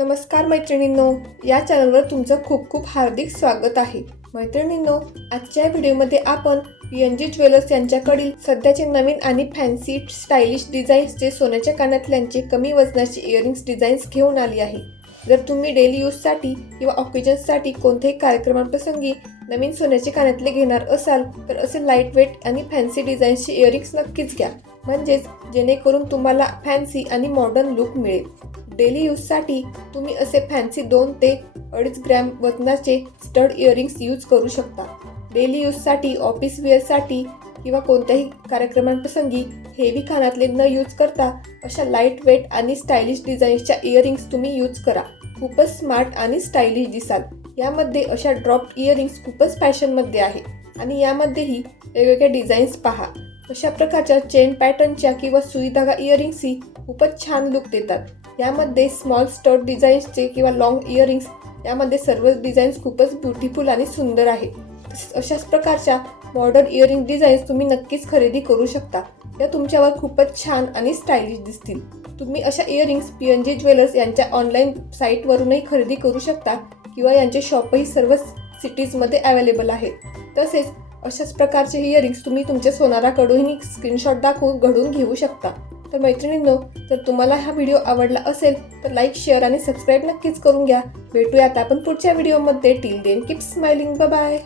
नमस्कार मैत्रिणींनो या चॅनलवर तुमचं खूप खूप हार्दिक स्वागत आहे. मैत्रिणींनो आजच्या व्हिडिओमध्ये आपण पी जी ज्वेलर्स यांच्याकडील सध्याचे नवीन आणि फॅन्सी स्टायलिश डिझाईन्सचे सोन्याच्या कानातल्यांचे कमी वजनाचे इयरिंग्स डिझाईन्स घेऊन आली आहे. जर तुम्ही डेली यूजसाठी किंवा ऑकेजन्ससाठी कोणत्याही कार्यक्रमाप्रसंगी नवीन सोन्याचे कानातले घेणार असाल तर असे लाइट वेट आणि फॅन्सी डिझाईन्सचे इयरिंग्स नक्कीच घ्या. म्हणजेच जेणेकरून तुम्हाला फॅन्सी आणि मॉडर्न लुक मिळेल. डेली यूजसाठी तुम्ही असे फॅन्सी दोन ते अडीच ग्रॅम वजनाचे स्टड इयरिंग्स यूज करू शकता. डेली यूजसाठी ऑफिस वेअरसाठी किंवा कोणत्याही कार्यक्रमांप्रसंगी हेवी खानातले न यूज करता अशा लाइट वेट आणि स्टायलिश डिझाईन्सच्या इयरिंग्स तुम्ही यूज करा. खूपच स्मार्ट आणि स्टायलिश दिसाल. यामध्ये अशा ड्रॉप इयरिंग्स खूपच फॅशनमध्ये आहे. आणि यामध्येही वेगवेगळ्या डिझाईन्स पहा. अशा प्रकारच्या चेन पॅटर्नच्या किंवा सुई धागा इयरिंग्सही खूपच छान लुक देतात. यामध्ये स्मॉल स्टर्ट डिझाईन्सचे किंवा लॉंग इयरिंग्स यामध्ये सर्वच डिझाईन्स खूपच ब्युटिफुल आणि सुंदर आहे. अशाच प्रकारच्या मॉडर्न इयरिंग डिझाईन्स तुम्ही नक्कीच खरेदी करू शकता. त्या तुमच्यावर खूपच छान आणि स्टायलिश दिसतील. तुम्ही अशा earrings P N G jewellers यांच्या ऑनलाईन साईटवरूनही खरेदी करू शकता किंवा यांचे शॉपही सर्व सिटीजमध्ये अवेलेबल आहेत. तसेच अशाच प्रकारचे इयरिंग्स तुम्ही तुमच्या सोनाराकडूनही स्क्रीनशॉट दाखवून घडून घेऊ शकता. तर मैत्रिणींनो जर तुम्हाला हा व्हिडिओ आवडला असेल तर लाईक शेअर आणि सबस्क्राईब नक्कीच करून घ्या. भेटूयात आपण पुढच्या व्हिडिओमध्ये till then keep smiling bye